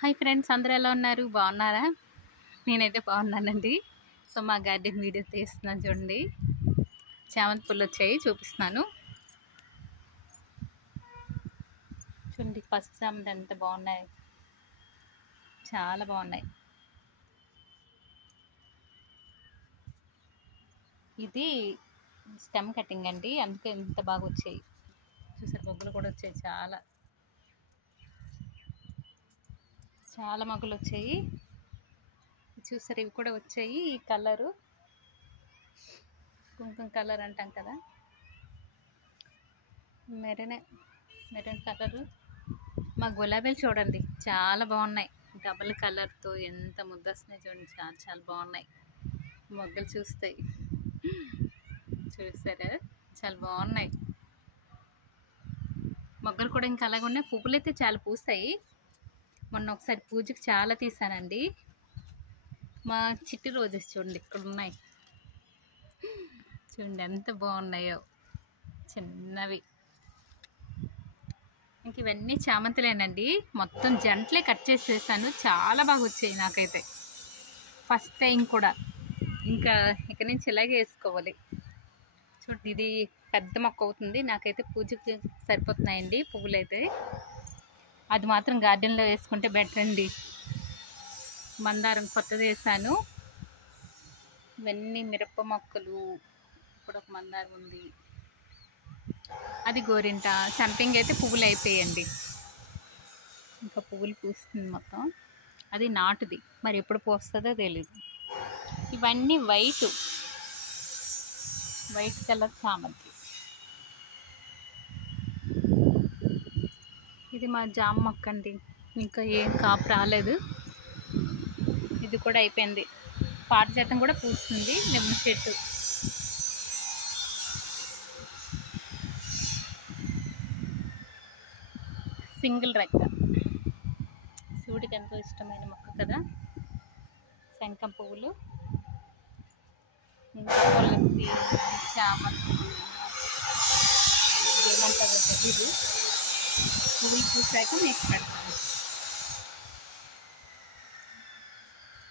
Hi friends, అందరూ ఎలా ఉన్నారు? బాగున్నారా? నేనైతే బాగున్నానండి. సో మా గార్డెన్ వీడియో తీస్తున్నాను చూడండి. చామంతి పూలు వచ్చాయి, చూపిస్తున్నాను చూడండి. పసుపు చామంతి ఎంత బాగున్నాయి, చాలా బాగున్నాయి. ఇది స్టెమ్ కటింగ్ అండి, అందుకే ఎంత బాగా వచ్చాయి. చూసారు, మొగ్గులు కూడా వచ్చాయి, చాలా చాలా మొగ్గులు వచ్చాయి. చూసారు, ఇవి కూడా వచ్చాయి. ఈ కలరు కుంకుమ కలర్ అంటాం కదా, మెరూన్ కలరు. మా గులాబీలు చూడండి, చాలా బాగున్నాయి. డబల్ కలర్తో ఎంత ముద్దొస్తున్నాయి చూడండి, చాలా చాలా బాగున్నాయి. మొగ్గలు చూస్తాయి, చూసారా, చాలా బాగున్నాయి. మొగ్గలు కూడా ఇంకా అలాగే ఉన్నాయి. పువ్వులు అయితే చాలా పూస్తాయి. మొన్న ఒకసారి పూజకి చాలా తీసానండి. మా చిట్టి రోజెస్ చూడండి, ఇక్కడ ఉన్నాయి చూడండి, ఎంత బాగున్నాయో, చిన్నవి. ఇంక ఇవన్నీ చామంతులేనండి, మొత్తం జంటలే కట్ చేసేసాను. చాలా బాగా వచ్చాయి నాకైతే, ఫస్ట్ టైం కూడా. ఇంకా ఇక నుంచి ఇలాగే వేసుకోవాలి. చూడండి, ఇది పెద్ద మొక్క అవుతుంది. నాకైతే పూజకి సరిపోతున్నాయండి పువ్వులు అయితే. అది మాత్రం గార్డెన్లో వేసుకుంటే బెటర్ అండి. మందారం కొత్తది వేసాను. ఇవన్నీ మిరప మొక్కలు. ఇప్పుడు ఒక మందారం ఉంది, అది గోరింట. సంపింగ్ అయితే పువ్వులు అయిపోయాయండి, ఇంకా పువ్వులు పూస్తుంది మొత్తం. అది నాటుది, మరి ఎప్పుడు పూస్తుందో తెలీదు. ఇవన్నీ వైట్ కలర్ చామంతి. ఇది మా జామ మొక్క అండి, ఇంకా ఏం కాపు రాలేదు. ఇది కూడా అయిపోయింది. పారిజాతం కూడా పూస్తుంది. నిమ్మ చెట్టు, సింగిల్ రెక్క. శివుడికి ఎంతో ఇష్టమైన మొక్క కదా. శంఖం పువ్వులు, ఇంకా తులసి, చామంతి, ఏమంటారో తెలీదు. పువ్వులు పూసాక మీకు పెడతాను.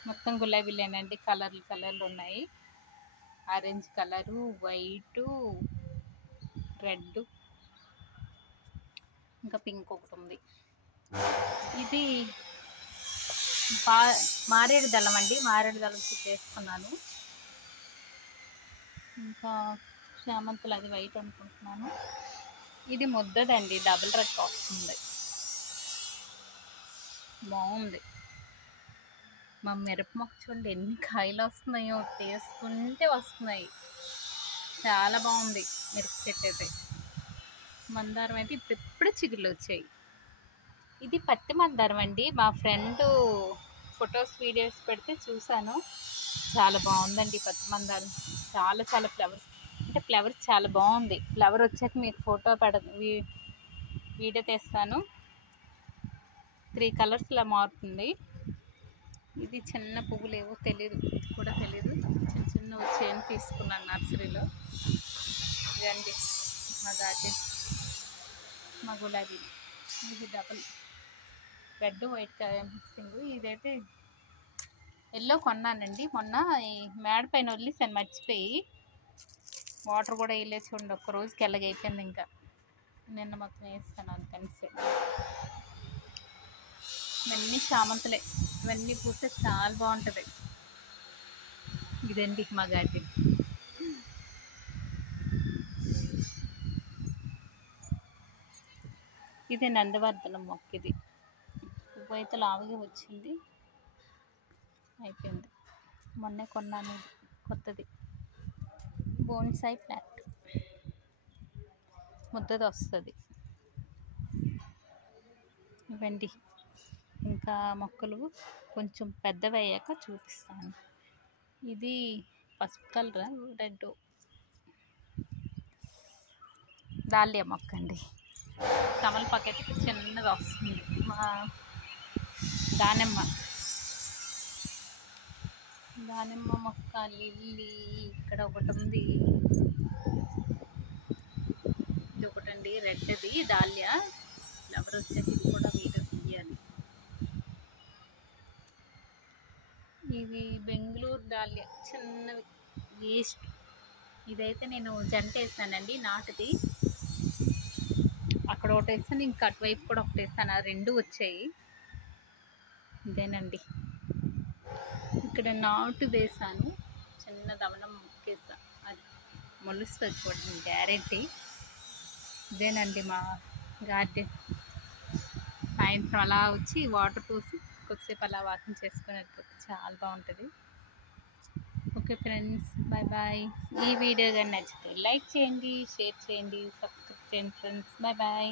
మొత్తం గులాబీలేనండి, కలర్లు ఉన్నాయి. ఆరెంజ్ కలరు, వైటు, రెడ్, ఇంకా పింక్ ఒకటి ఉంది. ఇది మారేడు దళం అండి, మారేడు దళం వేసుకున్నాను. ఇంకా చామంతులు అది వైట్ అనుకుంటున్నాను. ఇది ముద్దదండి, డబుల్ రెక్క వస్తుంది, బాగుంది. మా మిరప మొక్క చూడండి, ఎన్ని కాయలు వస్తున్నాయో, తీసుకుంటే వస్తున్నాయి. చాలా బాగుంది మిరప చెట్టు అయితే. మందారం అయితే ఇప్పుడు చిగుళ్ళు వచ్చాయి. ఇది పత్తి మందారం అండి, మా ఫ్రెండ్ ఫొటోస్ వీడియోస్ పెడితే చూశాను. చాలా బాగుందండి పత్తి మందారం. చాలా చాలా ఫ్లవర్స్ చాలా బాగుంది. ఫ్లవర్ వచ్చాక మీకు ఫోటో వీడియో తీస్తాను. 3 కలర్స్ ఇలా మారుతుంది. ఇది చిన్న పువ్వులు ఏవో తెలియదు, ఇది కూడా తెలియదు. చిన్న వచ్చేయని తీసుకున్నాను నర్సరీలో. ఇదండి మా గార్డెన్, మా గులాబీ. ఇది డబుల్ రెడ్ వైట్ మిక్సింగ్. ఇదైతే ఎల్లో కొన్నానండి మొన్న, ఈ మేడ పైన వదిలేసాను మర్చిపోయి. వాటర్ కూడా వేయలేదు చూడండి, ఒక్క రోజుకి ఎలాగైపోయింది. ఇంకా నిన్న మొత్తం వేస్తాను అందుకని. ఇవన్నీ చామంతులే, ఇవన్నీ పూస్తే చాలా బాగుంటుంది. ఇదండి మా గార్డెన్. ఇది నందివర్ధనం మొక్క. ఇది పువ్వు అయితే లావుగా వచ్చింది, అయిపోయింది. మొన్నే కొన్నాను, కొత్తది. బోన్సాయి ప్లాంట్, ముద్దది వస్తుంది. ఇవండి, ఇంకా మొక్కలు కొంచెం పెద్దవి అయ్యాక చూపిస్తాను. ఇది పసుపు కలర్, రెడ్ దాలియా మొక్క అండి. తమలపాకు అయితే చిన్నగా వస్తుంది. మా దానిమ్మ మొక్క, లిల్లీ ఇక్కడ ఒకటి ఉంది. ఇది ఒకటండి, రెడ్ది దాలియా. ఫ్లవర్ వచ్చేది కూడా వీడియో తీయాలి. ఇవి బెంగళూరు డాలియా చిన్నవి వేస్ట్. ఇదైతే నేను జంట వేసానండి, నాటుది. అక్కడ ఒకటి వేసాను, ఇంకా అటువైపు కూడా ఒకటి వేసాను, ఆ రెండు వచ్చాయి. ఇదేనండి, ఇక్కడ నాటు వేసాను, చిన్న దవనం మొక్కేసా, అది మొలుస్తుంది చూడండి గ్యారెంటీ. ఇదేనండి మా గార్డెన్. సాయంత్రం అలా వచ్చి వాటర్ పోసి కొద్దిసేపు అలా వాకింగ్ చేసుకొని వెళ్ళిపోతే చాలా బాగుంటుంది. Okay friends, bye bye. ఈ వీడియో కానీ నచ్చితే లైక్ చేయండి, షేర్ చేయండి, సబ్స్క్రైబ్ చేయండి ఫ్రెండ్స్. Bye bye.